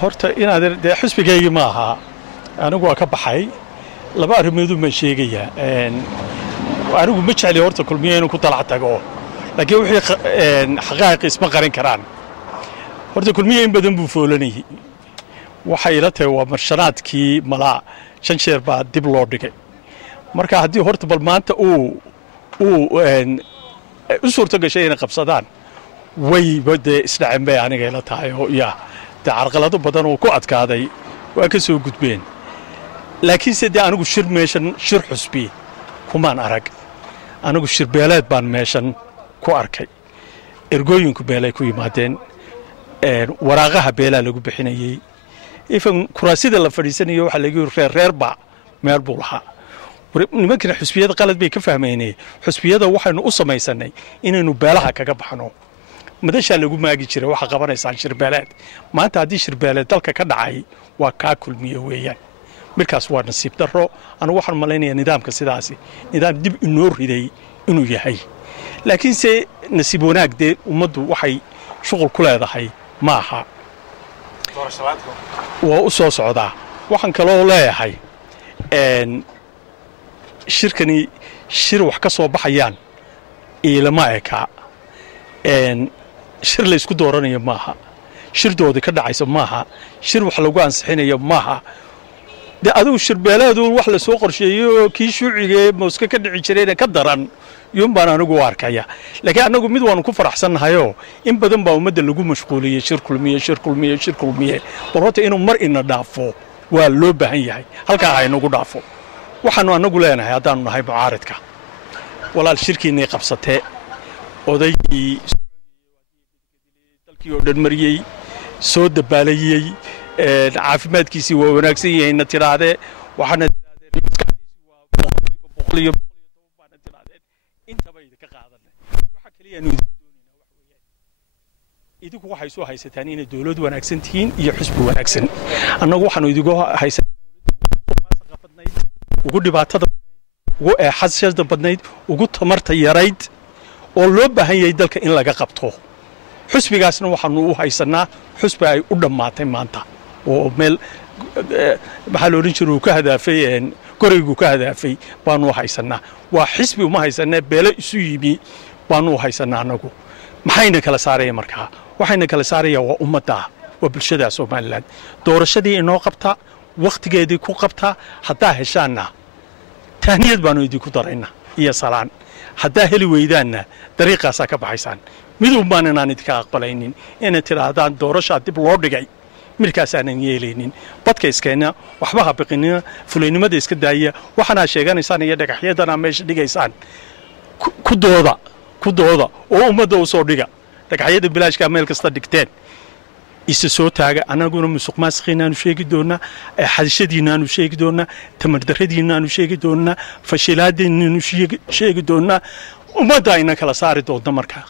horta inaad dee xisbigaygii ma aha anigu waa ka baxay laba arrimood ma sheegaya anigu ma jecli horta kulmiye inuu ku talac tago laakiin wixii xaqaaqiis isma qarin karaan horta kulmiye in badan buu foolanayay waxay ila tahay waa marshanaadkii malaa 5 jeer baa dib loo dhigay marka haddii horta bal maanta u suurto gashay inay qabsadaan way bade isdhaceen bay aniga ila tahay oo yaa carqalado badan oo ku adkaaday waa ka soo gudbeen laakiin sidii anigu shir meeshan shir xusbi kumaan arag anigu shir beeleed baan meeshan ku arkay ergooyinku beelay ku yimaadeen waraaqaha beelaa lagu bixinayay ifan kuraasida la fadhiisanayo waxa lagu reerba meel buu lahaa nimankana xusbiyada qalad bay ka fahmeeyeen xusbiyada waxaynu u samaysanay inaynu beelaha kaga baxno madasha lagu maagi jiray waxa qabanaysan shirbeeleed maanta hadii shirbeeleed dalka ka dhacay waa ka kulmiye weeyaan markaas waa nasiib daro anu waxaan maleynayaa nidaamka sidaasi nidaam dib inoo riday inuu yahay laakiin se nasiib wanaagde umadu waxay shuqul ku leedahay ma aha waa u soo socdaa waxaan kaloo leeyahay shirkani shir wax ka soo baxayaan ilama eka shir la isku dooranayo maaha shirdoodi ka dhacayso maaha shir wax lagu ansixinayo maaha de adigu shirbeeleedu wax la soo qorsheeyo kii shuuciga mooska ka dhici jireen ka daran yum baan anigu arkaya laakiin anagu mid waan ku faraxsanahayo in badan baa umada lagu mashquuliyay shir kulmiye barota inuu mar ina dhaafo waa loo baahan yahay halka ay nagu dhaafo waxaanu anagu leenahay hadaan nahay mucaaradka walaal shirkiinay qabsatay odaygii dalkii oo dhan mariyay soo dabaalayay caafimaadkiisii waa wanaagsan yahay tiraade waxaana tiraadeen maskaxdiisii waa boqoliyo baana tiraadeen intaba idinka qaadanay waxa kaliya inuu doonayna wax weeyaan idinku waxay soo haysataan inay dawlad wanaagsan tihiin iyo xisbi wanaagsan annagu waxaanu idigu haysataa ugu dhibaatada ugu xasashada badnayd ugu tamarta yarayd oo loo baahan yahay dalka in laga qabto xisbigaasna waxaanu u haysanaa xisbi ay u dhamaatay maanta oo meel maxaa loo oran jiray uu ka hadaafay gurigu ka hadaafay baanu haysanaa waa xisbi uma haysanaa beelo isu yimi baanu haysanaa anagu maxayna kala saarayeen markaa waxayna kala saarayaan waa ummadda waa bulshada Soomaaliland doorashadii inoo qabta waqtigeedii ku qabta hadaa heshaana tahniyad baanu idinku darayna iyo salaan hadaa heli weydaana dariiqaasa ka baxaysan miduu baan inaan idinka aqbalaynin inay tiraahdaan doorasho dib loo dhigay markaas aanan yeelaynin badka iskeena waxba ha biqinina fuleynimada iska daaya waxana sheeganaysaan iyo dhagaxyadana meesha dhigaysaan ku dooda oo ummadda u soo dhiga dhagaxyada bilaashka meel kasta dhigteen isa soo taaga anaguna musuq maasqiinaanu sheegi doona xadishadiinaanu sheegi doona tamardaradiinaanu sheegi doona fashilaadiinaanu sheegi doona ummadda ayna kala saari doonta markaa